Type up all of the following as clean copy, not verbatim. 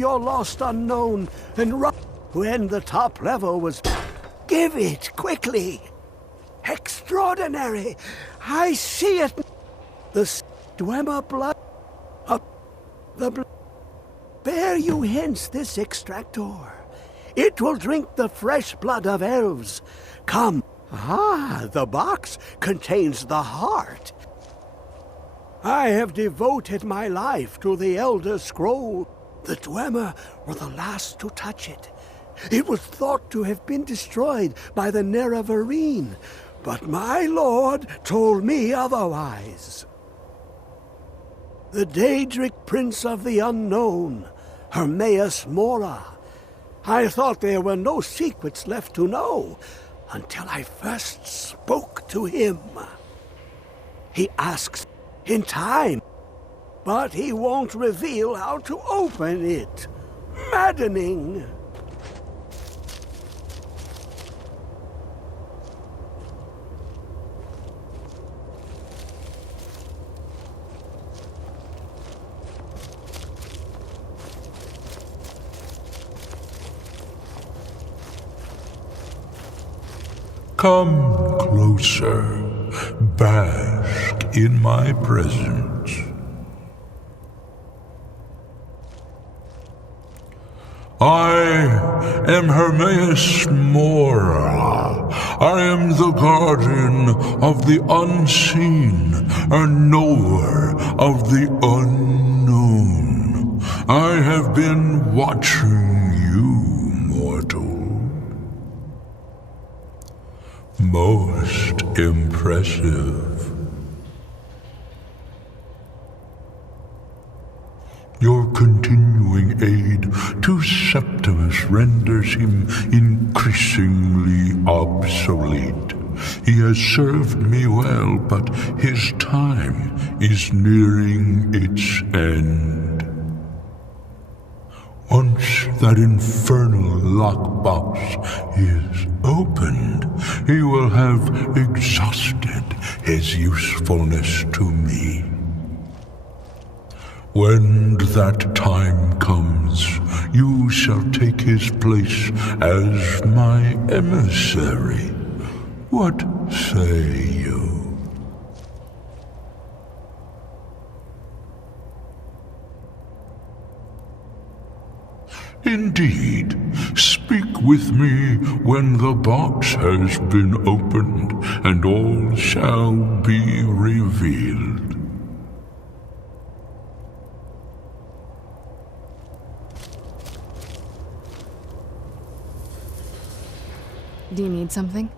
your lost unknown and run when the top level was... Give it, quickly! Extraordinary! I see it! The Dwemer blood... the blood... Bear you hence this extractor. It will drink the fresh blood of elves. Come. Ah, the box contains the heart. I have devoted my life to the Elder Scroll. The Dwemer were the last to touch it. It was thought to have been destroyed by the Nerevarine, but my lord told me otherwise. The Daedric Prince of the Unknown, Hermaeus Mora. I thought there were no secrets left to know until I first spoke to him. He asks in time, but he won't reveal how to open it. Maddening. Come closer, bask in my presence. I am Hermaeus Mora. I am the guardian of the unseen, a knower of the unknown. I have been watching you, mortal. Most impressive. Your continuing aid to Septimus renders him increasingly obsolete. He has served me well, but his time is nearing its end. Once that infernal lockbox is opened, he will have exhausted his usefulness to me. When that time comes, you shall take his place as my emissary. What say you? Indeed, speak with me when the box has been opened, and all shall be revealed. Do you need something?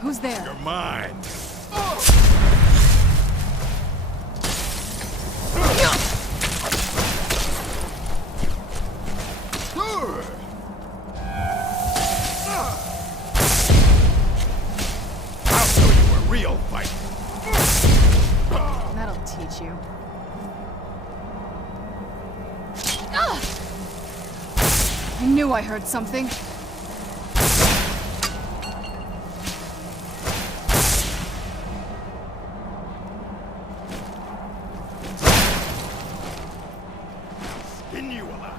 Who's there? You're mine. I'll show you a real fight. That'll teach you. I knew I heard something. Skin you alive.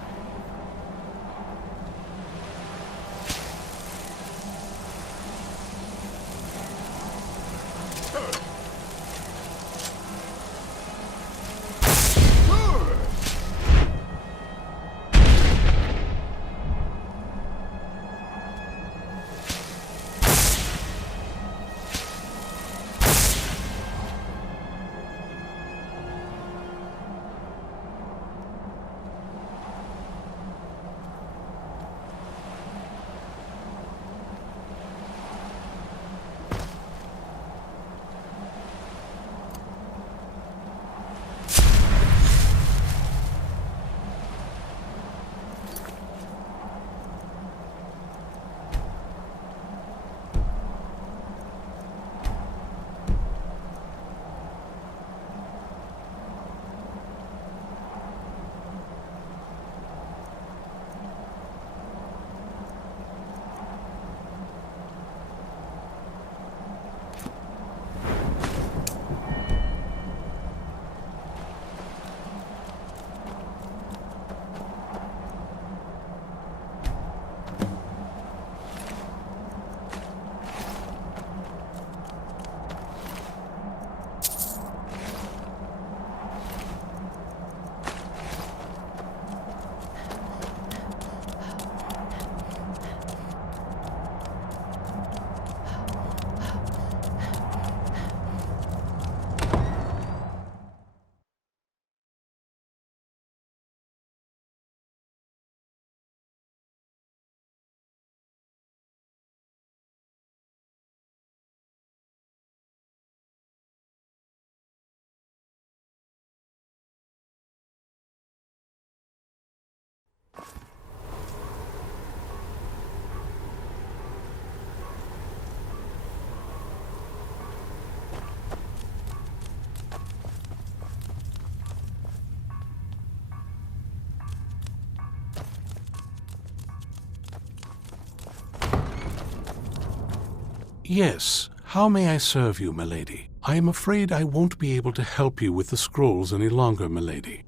Yes, how may I serve you, milady? I am afraid I won't be able to help you with the scrolls any longer, milady.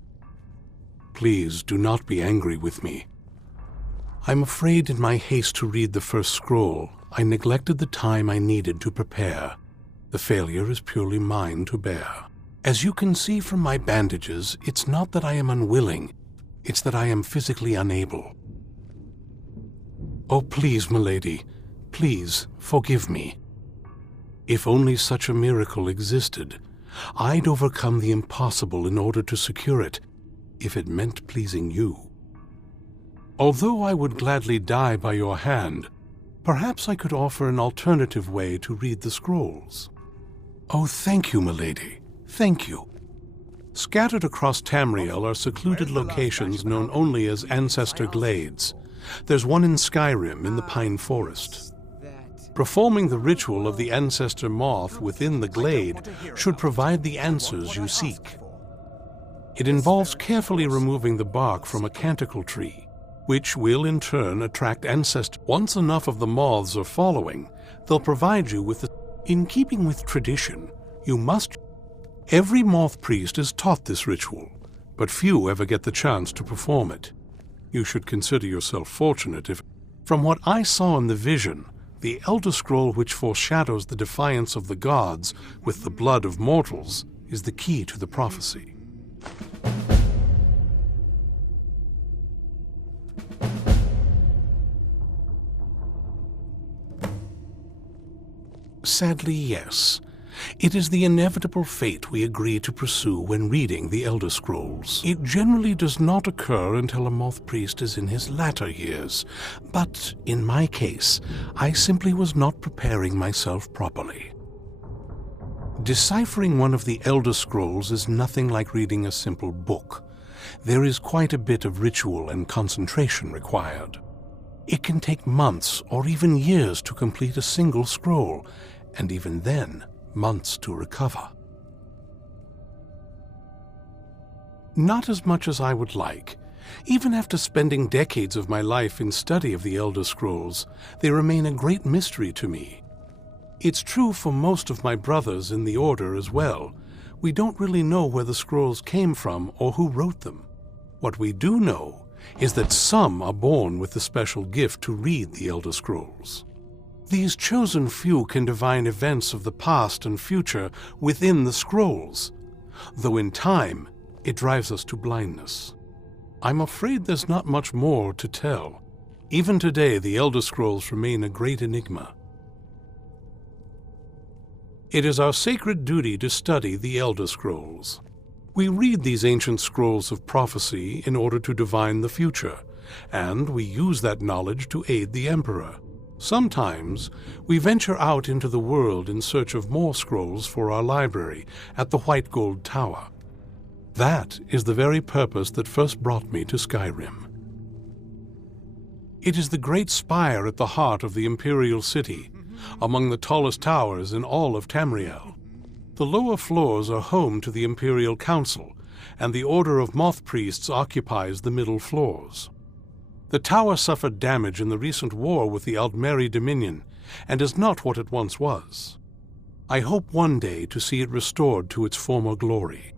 Please do not be angry with me. I'm afraid in my haste to read the first scroll, I neglected the time I needed to prepare. The failure is purely mine to bear. As you can see from my bandages, it's not that I am unwilling, it's that I am physically unable. Oh, please, milady, please forgive me. If only such a miracle existed, I'd overcome the impossible in order to secure it, if it meant pleasing you. Although I would gladly die by your hand, perhaps I could offer an alternative way to read the scrolls. Oh, thank you, milady. Thank you. Scattered across Tamriel are secluded locations known only as Ancestor Glades. There's one in Skyrim in the Pine Forest. Performing the ritual of the Ancestor Moth within the glade should provide the answers you seek. It involves carefully removing the bark from a canticle tree, which will in turn attract ancestors. Once enough of the moths are following, they'll provide you with the... In keeping with tradition, you must... Every moth priest is taught this ritual, but few ever get the chance to perform it. You should consider yourself fortunate if... From what I saw in the vision, the Elder Scroll which foreshadows the defiance of the gods with the blood of mortals is the key to the prophecy. Sadly, yes. It is the inevitable fate we agree to pursue when reading the Elder Scrolls. It generally does not occur until a moth priest is in his latter years, but in my case, I simply was not preparing myself properly. Deciphering one of the Elder Scrolls is nothing like reading a simple book. There is quite a bit of ritual and concentration required. It can take months or even years to complete a single scroll, and even then, months to recover. Not as much as I would like. Even after spending decades of my life in study of the Elder Scrolls, they remain a great mystery to me. It's true for most of my brothers in the Order as well. We don't really know where the scrolls came from or who wrote them. What we do know is that some are born with the special gift to read the Elder Scrolls. These chosen few can divine events of the past and future within the scrolls, though in time it drives us to blindness. I'm afraid there's not much more to tell. Even today, the Elder Scrolls remain a great enigma. It is our sacred duty to study the Elder Scrolls. We read these ancient scrolls of prophecy in order to divine the future, and we use that knowledge to aid the Emperor. Sometimes we venture out into the world in search of more scrolls for our library at the White Gold Tower. That is the very purpose that first brought me to Skyrim. It is the great spire at the heart of the Imperial City, among the tallest towers in all of Tamriel. The lower floors are home to the Imperial Council, and the Order of Moth Priests occupies the middle floors. The tower suffered damage in the recent war with the Aldmeri Dominion, and is not what it once was. I hope one day to see it restored to its former glory.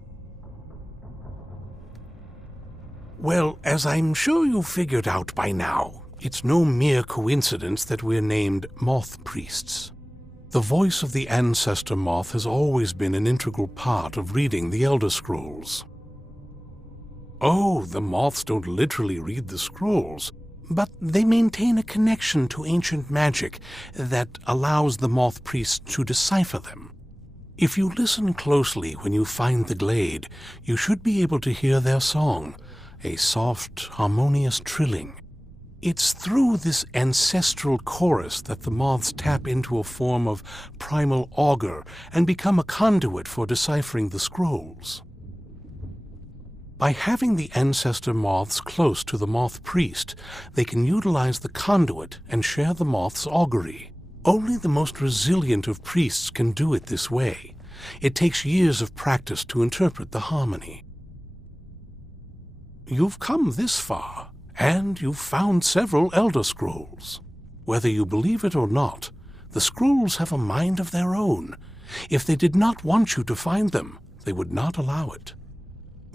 Well, as I'm sure you've figured out by now, it's no mere coincidence that we're named Moth Priests. The voice of the Ancestor Moth has always been an integral part of reading the Elder Scrolls. Oh, the moths don't literally read the scrolls, but they maintain a connection to ancient magic that allows the moth priests to decipher them. If you listen closely when you find the glade, you should be able to hear their song, a soft, harmonious trilling. It's through this ancestral chorus that the moths tap into a form of primal augur and become a conduit for deciphering the scrolls. By having the ancestor moths close to the moth priest, they can utilize the conduit and share the moth's augury. Only the most resilient of priests can do it this way. It takes years of practice to interpret the harmony. You've come this far, and you've found several Elder Scrolls. Whether you believe it or not, The scrolls have a mind of their own. If they did not want you to find them, they would not allow it.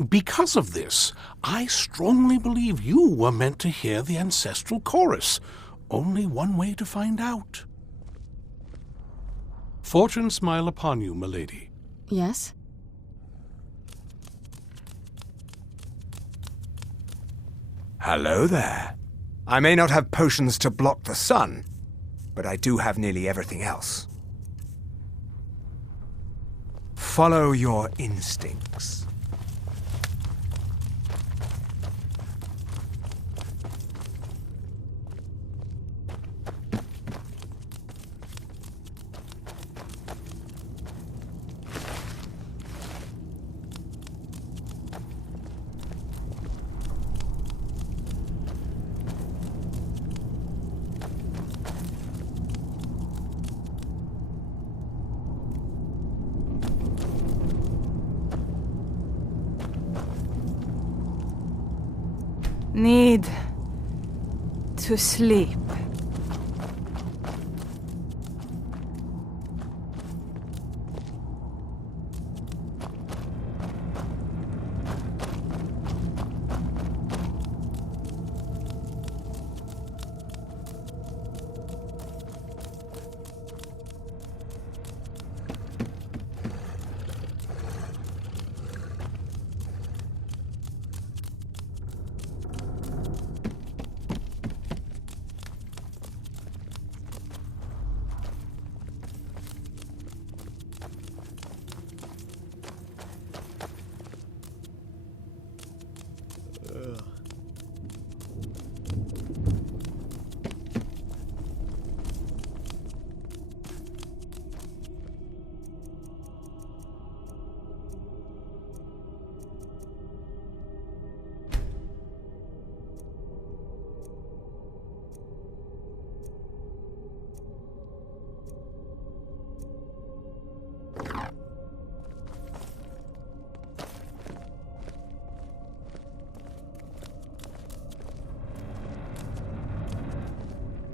Because of this, I strongly believe you were meant to hear the ancestral chorus. Only one way to find out. Fortune smile upon you, milady. Yes? Hello there. I may not have potions to block the sun, but I do have nearly everything else. Follow your instincts. Need to sleep.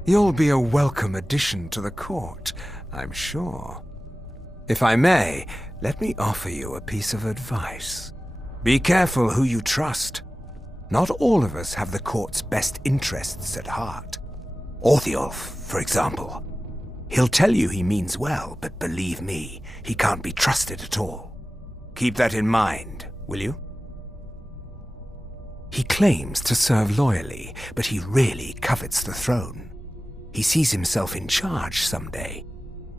You'll be a welcome addition to the court, I'm sure. If I may, let me offer you a piece of advice. Be careful who you trust. Not all of us have the court's best interests at heart. Orthiolf, for example. He'll tell you he means well, but believe me, he can't be trusted at all. Keep that in mind, will you? He claims to serve loyally, but he really covets the throne. He sees himself in charge someday.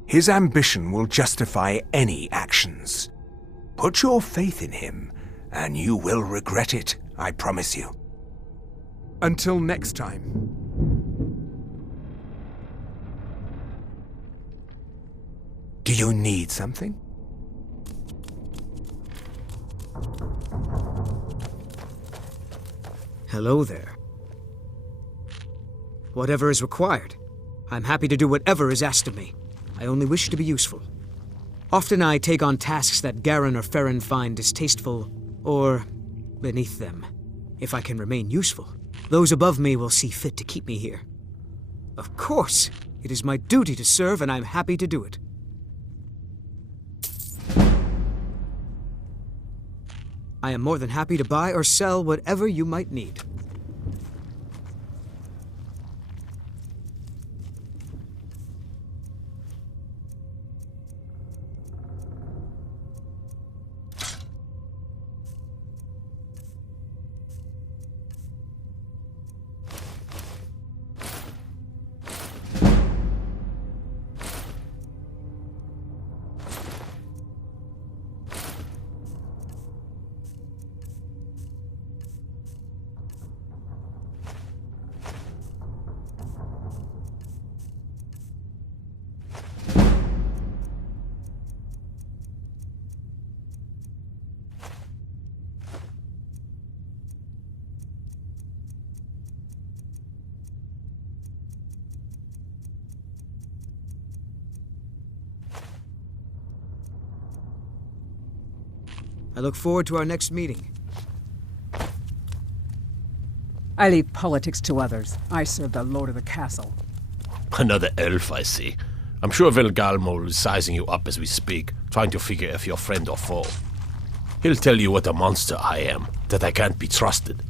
His ambition will justify any actions. Put your faith in him, and you will regret it, I promise you. Until next time. Do you need something? Hello there. Whatever is required. I'm happy to do whatever is asked of me. I only wish to be useful. Often I take on tasks that Garen or Farron find distasteful or beneath them. If I can remain useful, those above me will see fit to keep me here. Of course, it is my duty to serve, and I'm happy to do it. I am more than happy to buy or sell whatever you might need. I look forward to our next meeting. I leave politics to others. I serve the lord of the castle. Another elf, I see. I'm sure Vilgalmol is sizing you up as we speak, trying to figure if you're friend or foe. He'll tell you what a monster I am, that I can't be trusted.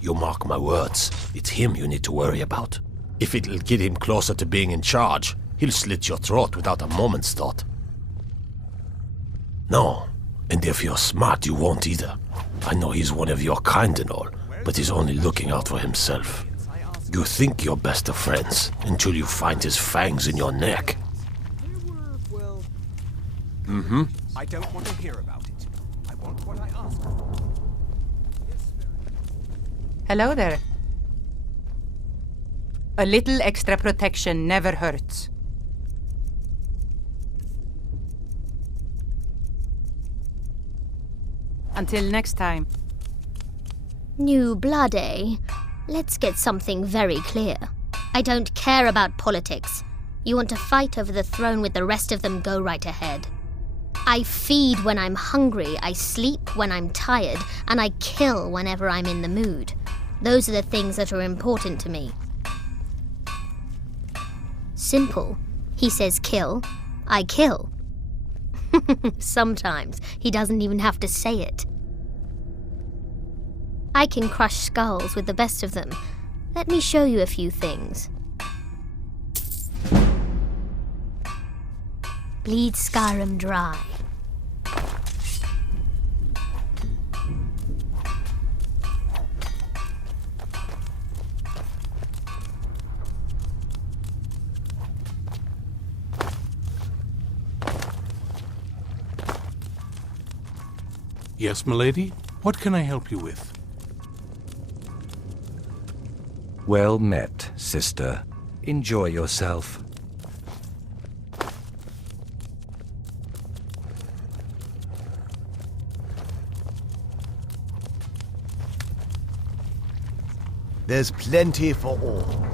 You mark my words, it's him you need to worry about. If it'll get him closer to being in charge, he'll slit your throat without a moment's thought. No, and if you're smart, you won't either. I know he's one of your kind and all, but he's only looking out for himself. You think you're best of friends until you find his fangs in your neck. I don't want to hear about it. I want what I asked for. Hello there. A little extra protection never hurts. Until next time. New blood, eh? Let's get something very clear. I don't care about politics. You want to fight over the throne with the rest of them, go right ahead. I feed when I'm hungry, I sleep when I'm tired, and I kill whenever I'm in the mood. Those are the things that are important to me. Simple. He says kill, I kill. Sometimes he doesn't even have to say it. I can crush skulls with the best of them. Let me show you a few things. Bleed Skyrim dry. Yes, milady? What can I help you with? Well met, sister. Enjoy yourself. There's plenty for all.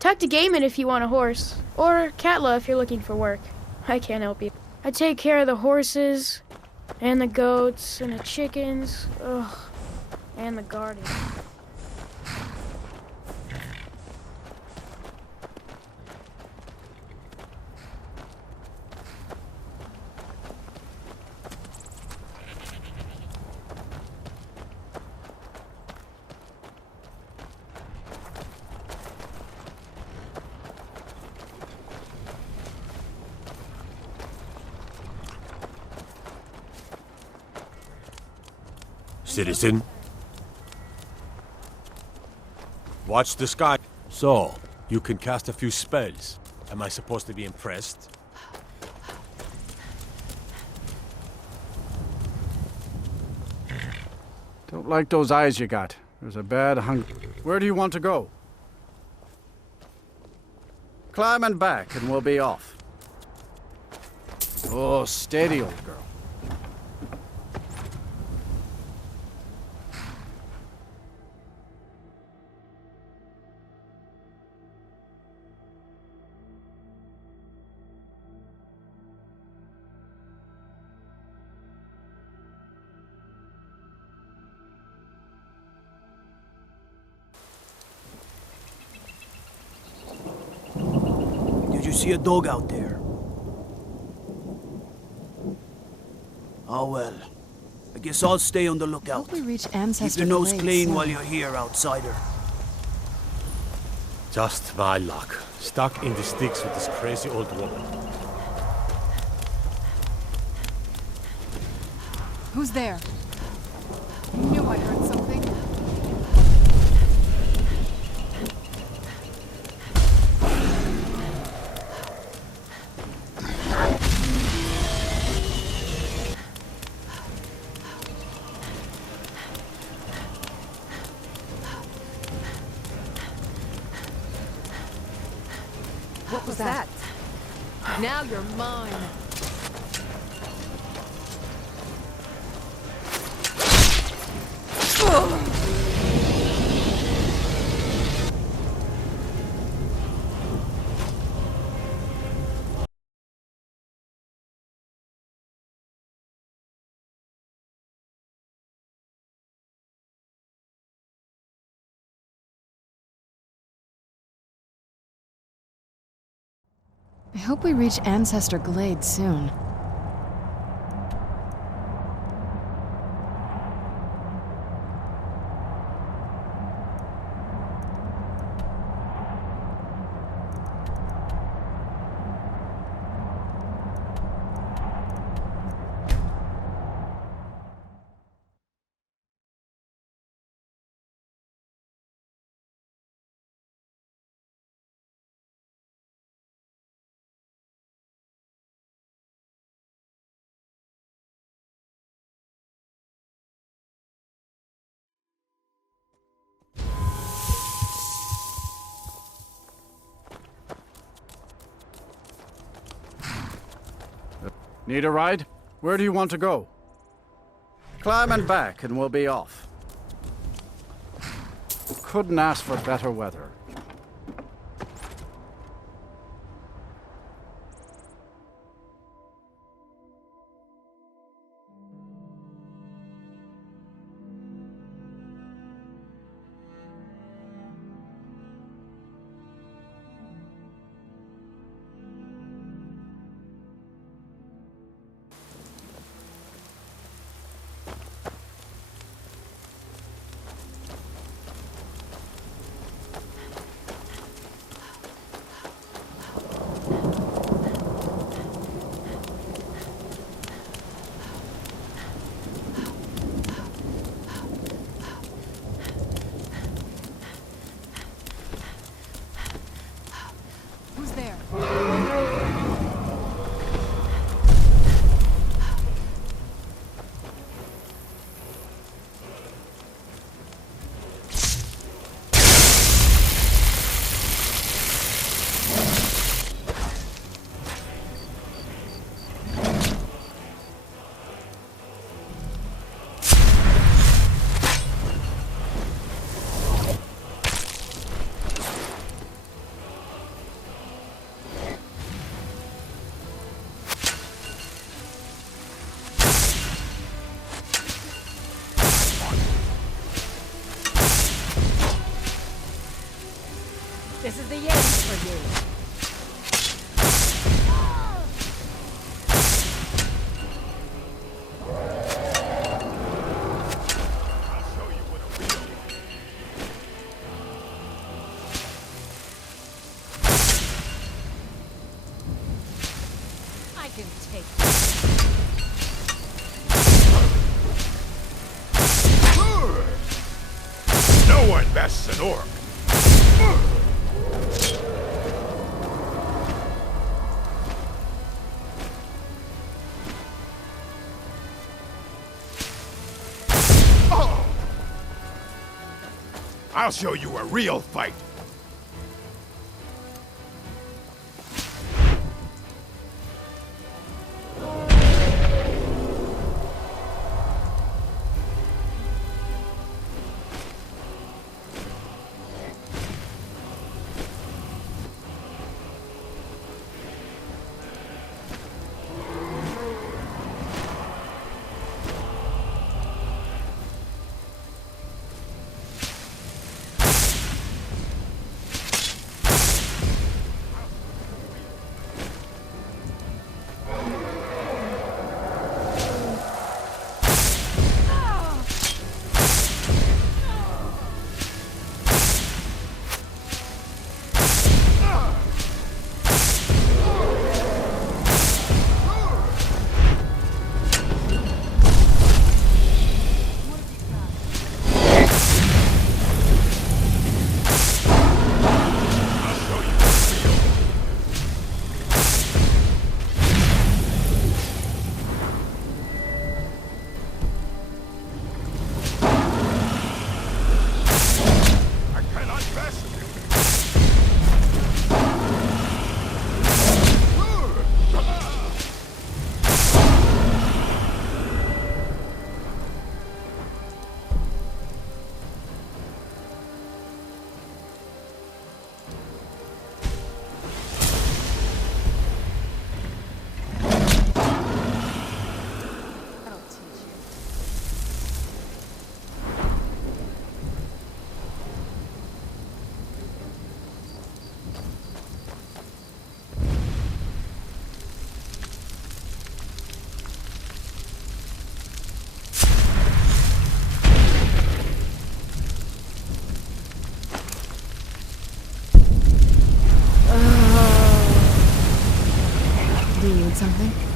Talk to Gaiman if you want a horse, or Katla if you're looking for work. I can't help you. I take care of the horses, and the goats, and the chickens, and the garden. Citizen? Watch the sky. So, you can cast a few spells. Am I supposed to be impressed? Don't like those eyes you got. There's a bad hunger. Where do you want to go? Climb and back, and we'll be off. Oh, steady, old girl. you see a dog out there? Oh well. I guess I'll stay on the lookout. Hope we reach Keep Ancestor your nose Glade clean soon. while you're here, outsider. Just my luck. Stuck in the sticks with this crazy old woman. Who's there? I knew I heard something. What was that? Now you're mine. I hope we reach Ancestor Glade soon. Need a ride? Where do you want to go? Climb and back and we'll be off. Couldn't ask for better weather. Who's there? This is the end for you. I can take No one bests an orc. I'll show you a real fight. something?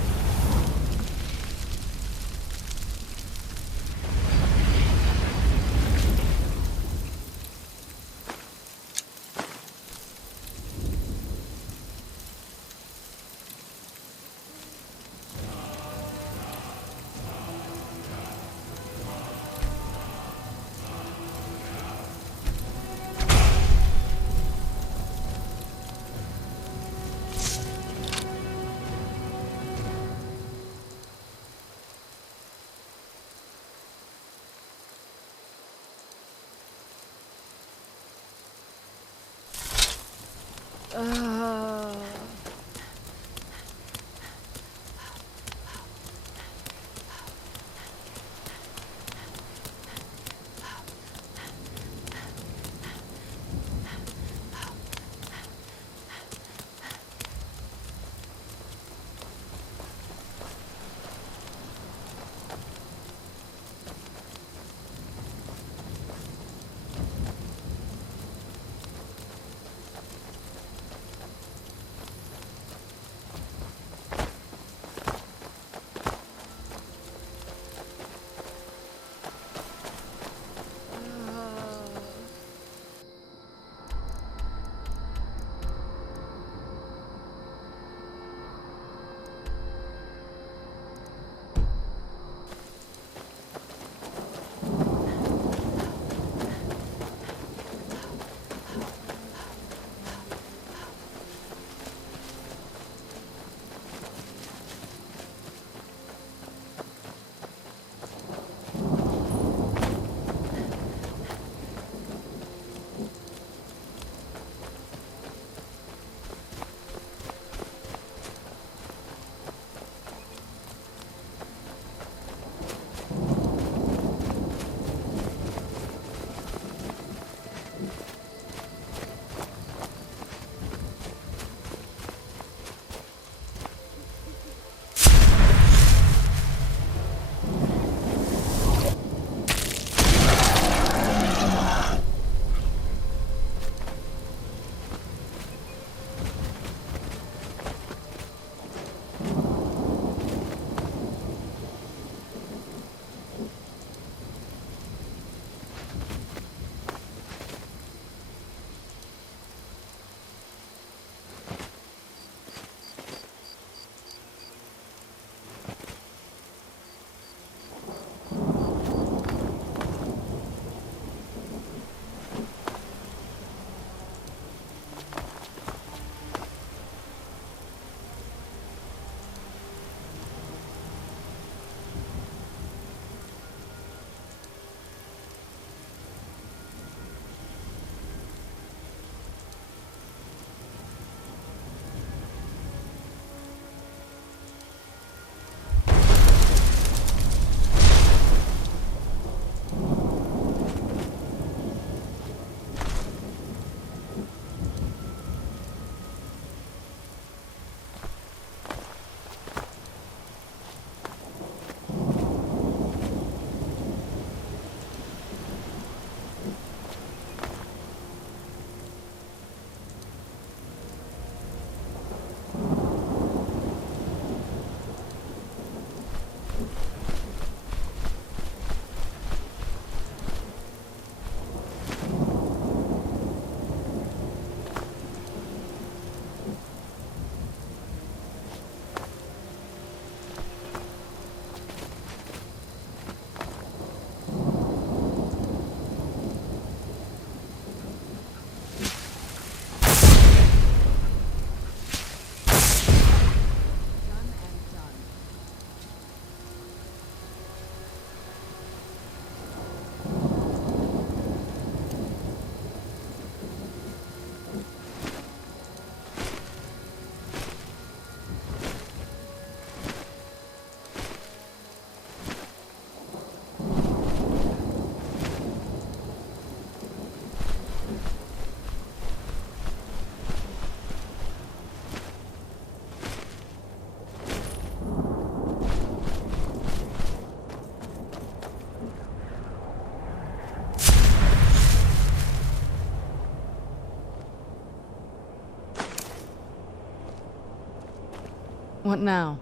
What now?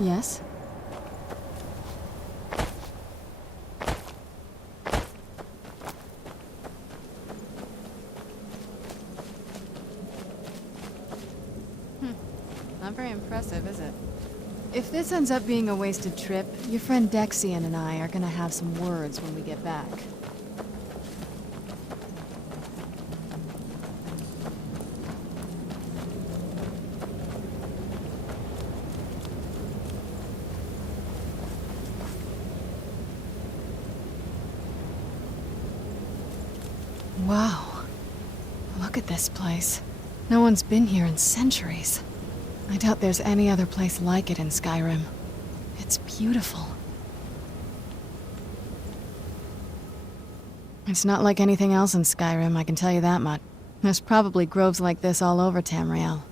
Yes? Not very impressive, is it? If this ends up being a wasted trip, your friend Dexian and I are gonna have some words when we get back. Wow. Look at this place. No one's been here in centuries. I doubt there's any other place like it in Skyrim. It's beautiful. It's not like anything else in Skyrim, I can tell you that much. There's probably groves like this all over Tamriel.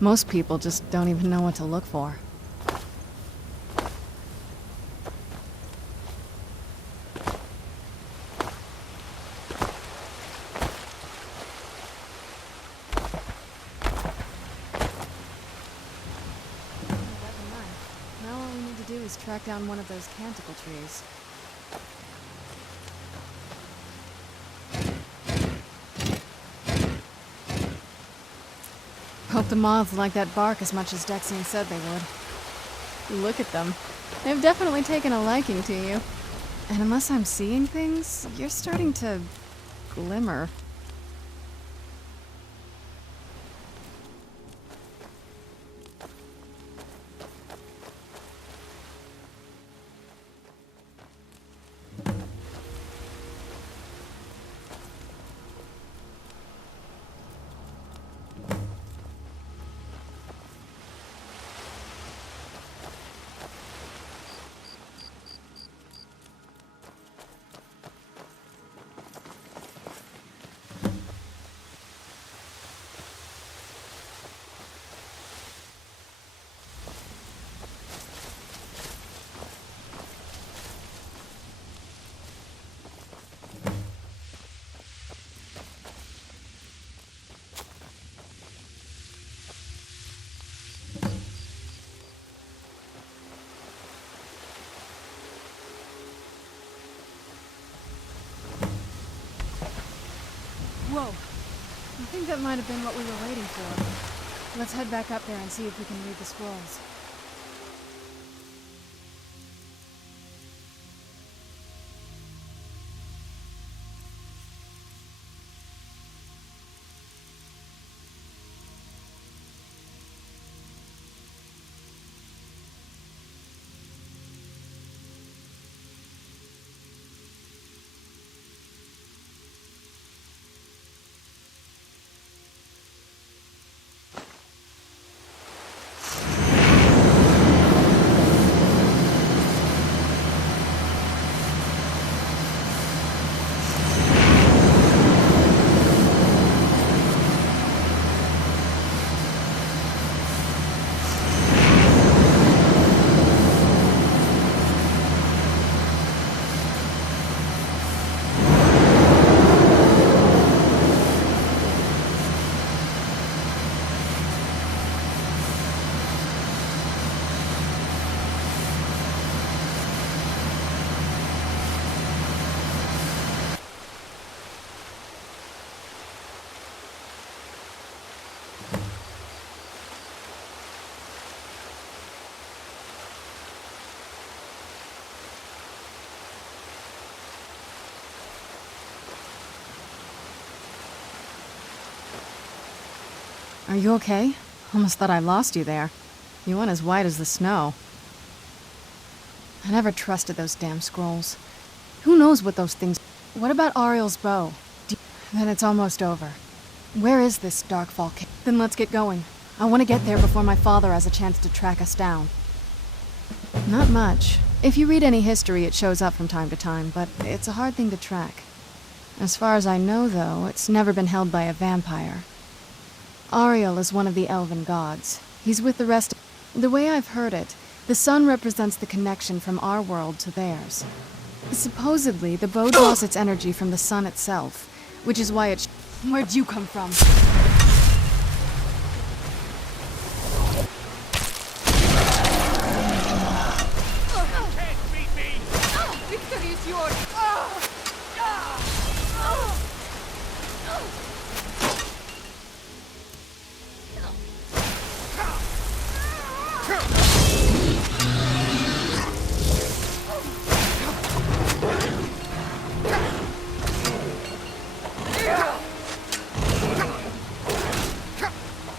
Most people just don't even know what to look for. Track down one of those canticle trees. Hope the moths like that bark as much as Dexian said they would. Look at them. They've definitely taken a liking to you. And unless I'm seeing things, you're starting to glimmer. Whoa. I think that might have been what we were waiting for. Let's head back up there and see if we can read the scrolls. Are you okay? Almost thought I lost you there. You went as white as the snow. I never trusted those damn scrolls. Who knows what those things... What about Ariel's bow? Then it's almost over. Where is this Darkfall cave? Then let's get going. I want to get there before my father has a chance to track us down. Not much. If you read any history, it shows up from time to time, but it's a hard thing to track. As far as I know, though, it's never been held by a vampire. Ariel is one of the elven gods. He's with the rest. The way I've heard it, the sun represents the connection from our world to theirs. Supposedly, the bow draws its energy from the sun itself, which is why it. Where'd you come from? Victory is yours!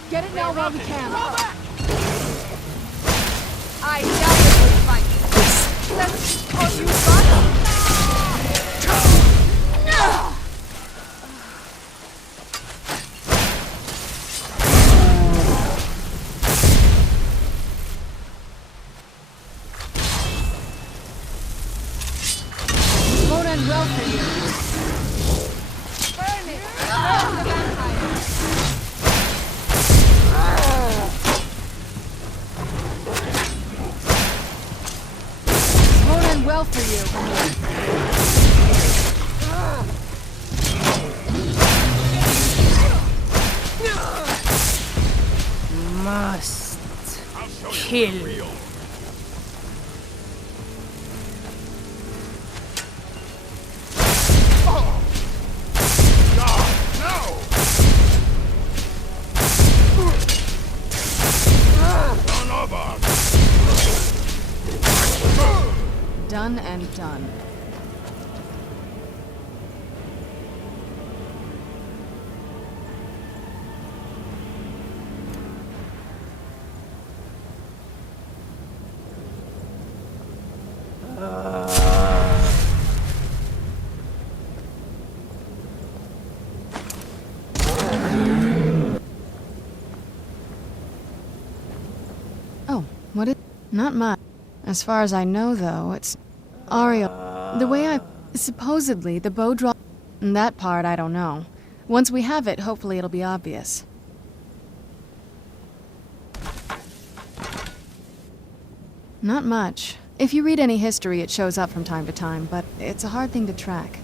Get it now while we can. I doubt it will fight. That's all you got? Won't end well for you. Burn it! Burn the vampire! Won't end well for you. Must kill. Done and done. Oh, what is... Not much. As far as I know, though, it's... Ariel. The way I... Supposedly, the bow draw... That part, I don't know. Once we have it, hopefully it'll be obvious. Not much. If you read any history, it shows up from time to time, but it's a hard thing to track.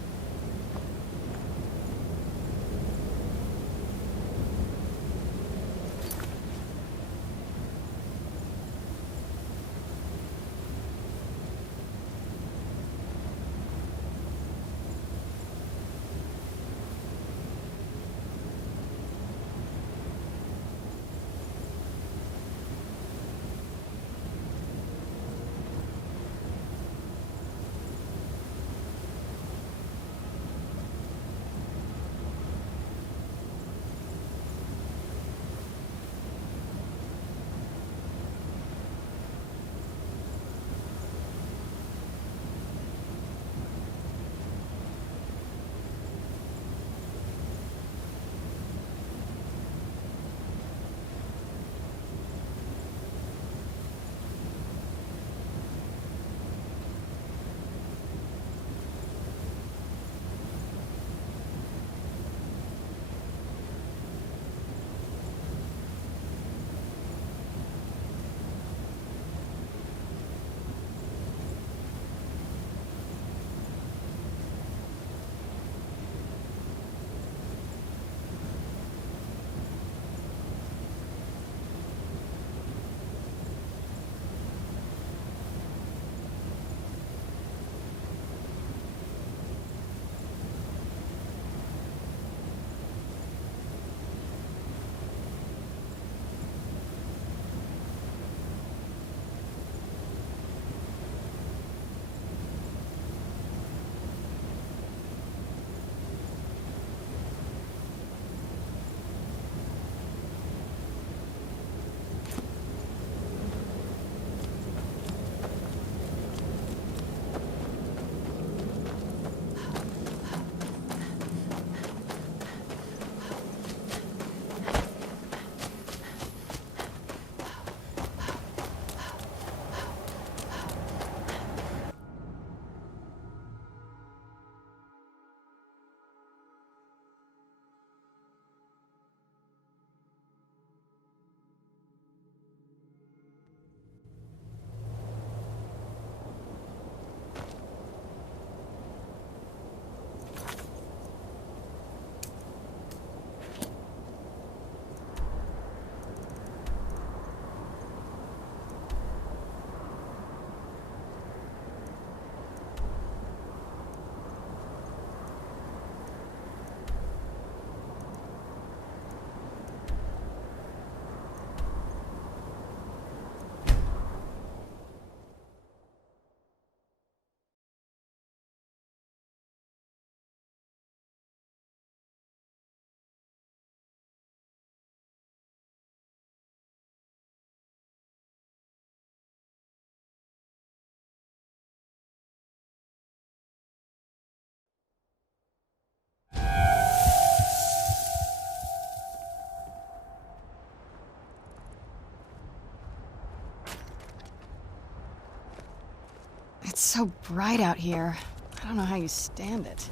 so bright out here. I don't know how you stand it.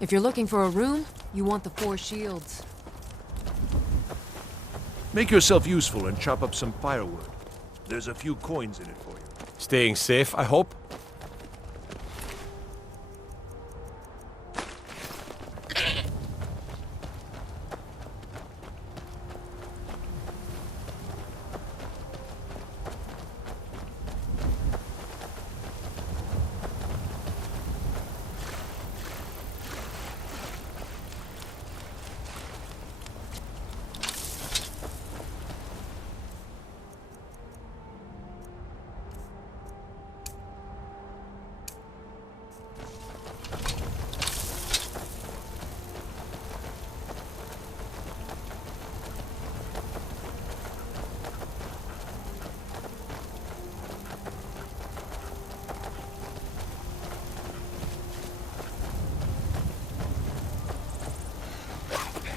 If you're looking for a room, you want the 4 shields. Make yourself useful and chop up some firewood. There's a few coins in it for you. Staying safe, I hope?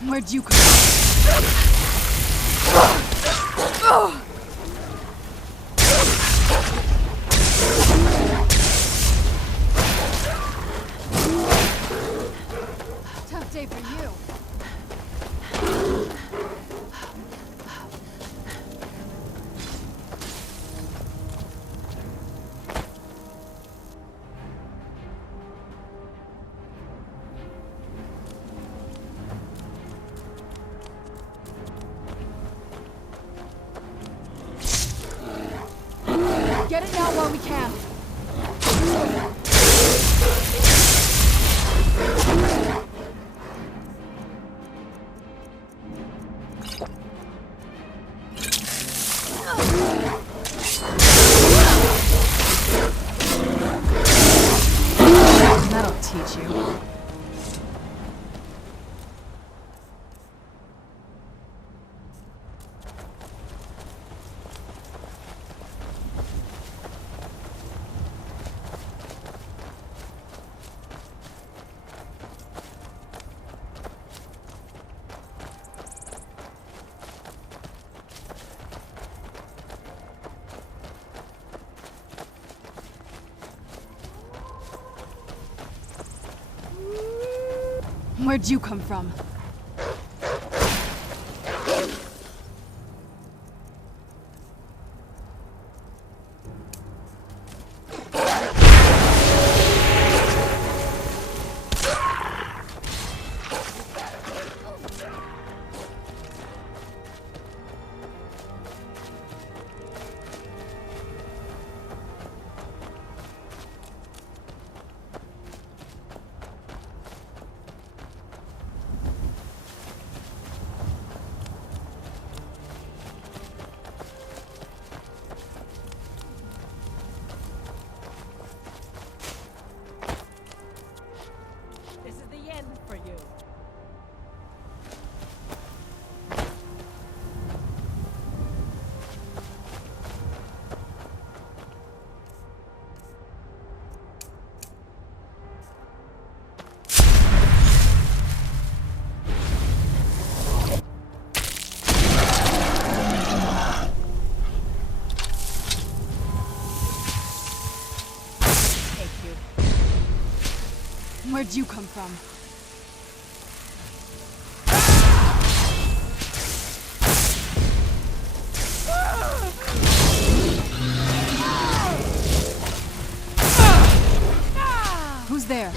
Where'd you come from? Tough day for you. Get it now while we can. That'll teach you. Where'd you come from? For you. Where'd you come from? Who's there?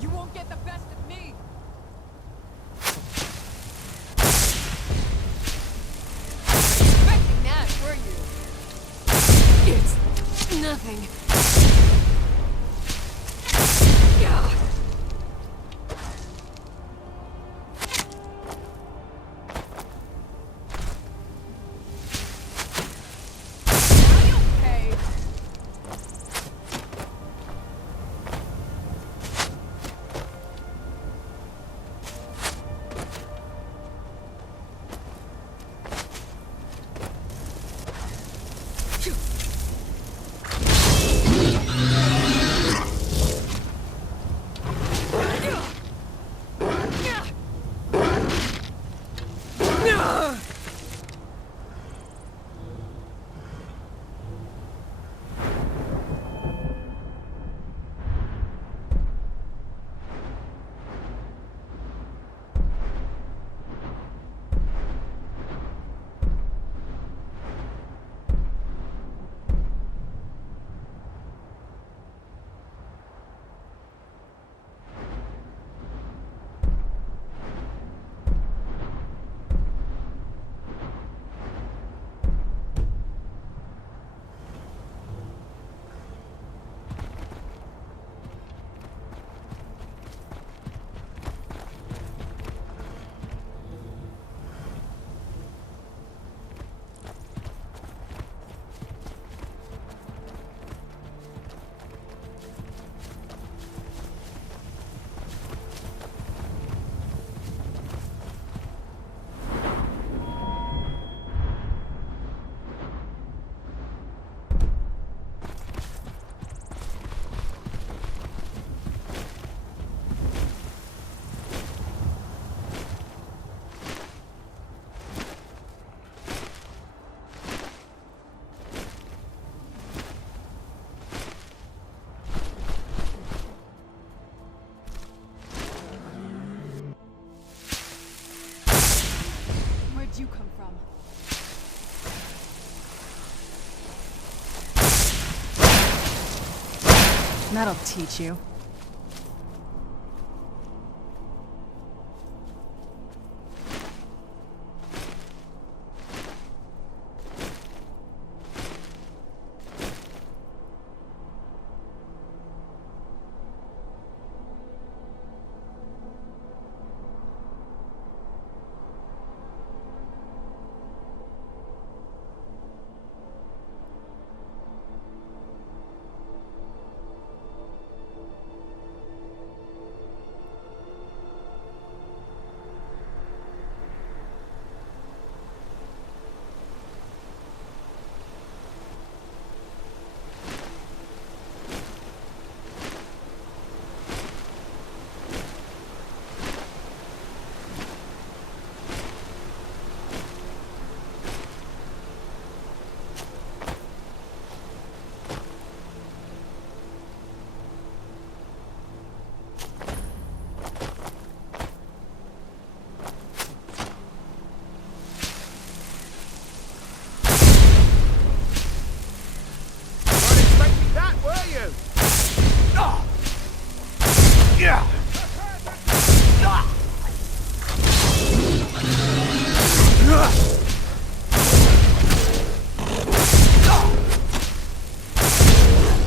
You won't get the best of me. Expecting that, were you? It's nothing. Yeah. did you come from? That'll teach you.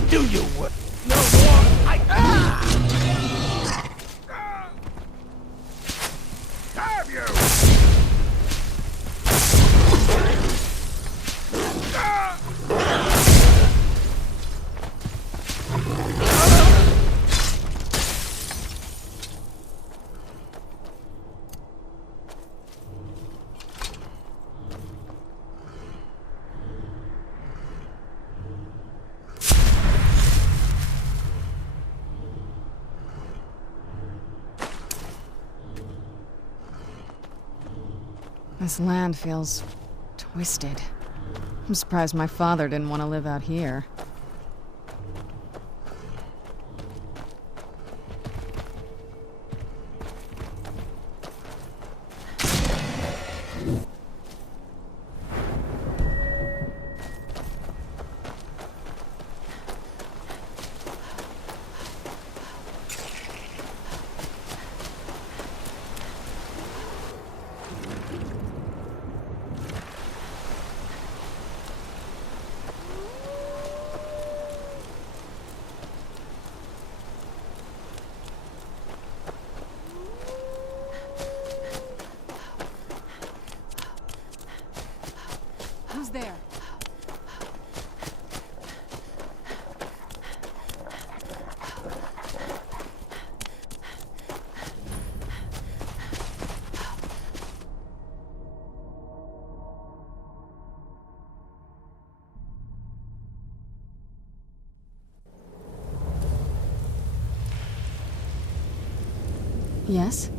Do you what? No more! Have you? This land feels twisted. I'm surprised my father didn't want to live out here. Who's there? Yes?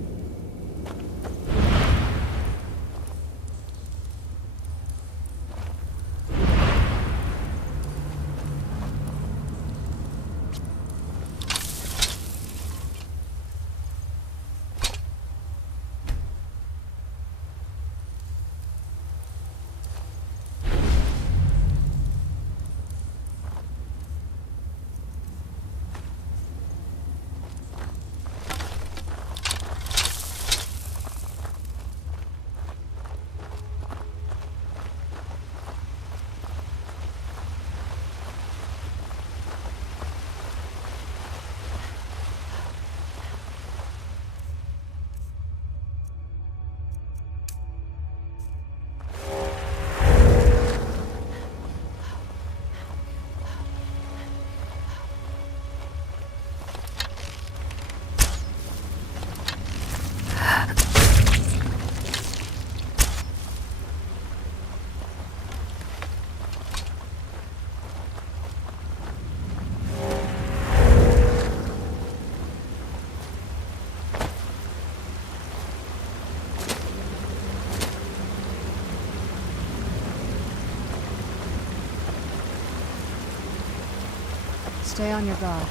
Stay on your guard.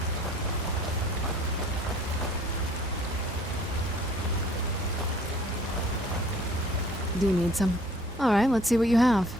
Do you need some? Alright, let's see what you have.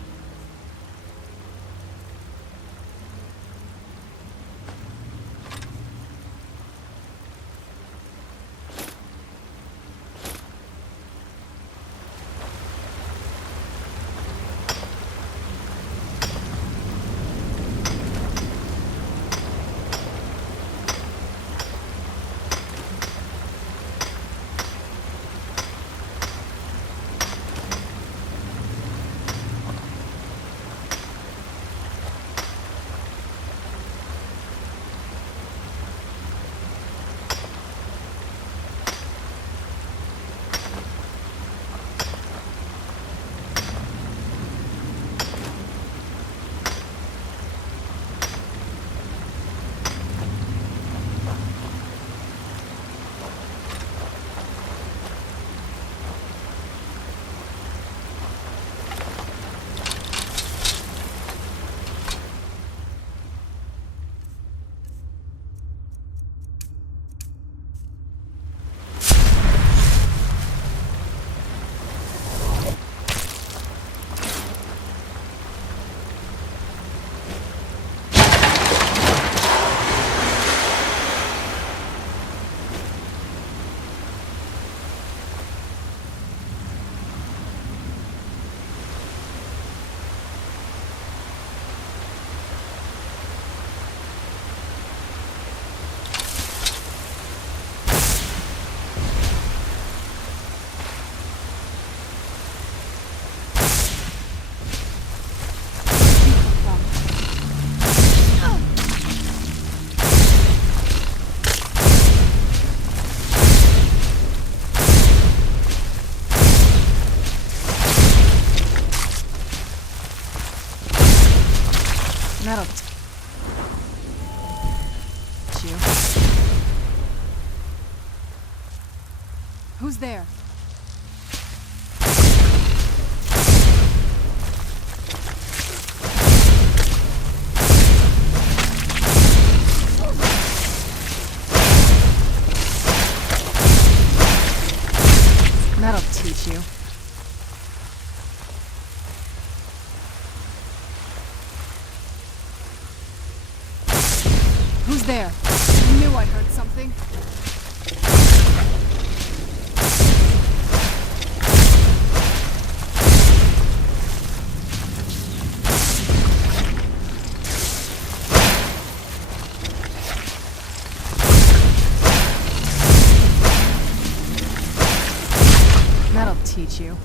That'll you. Who's there? That'll teach you. Who's there? I knew I heard something. That'll teach you.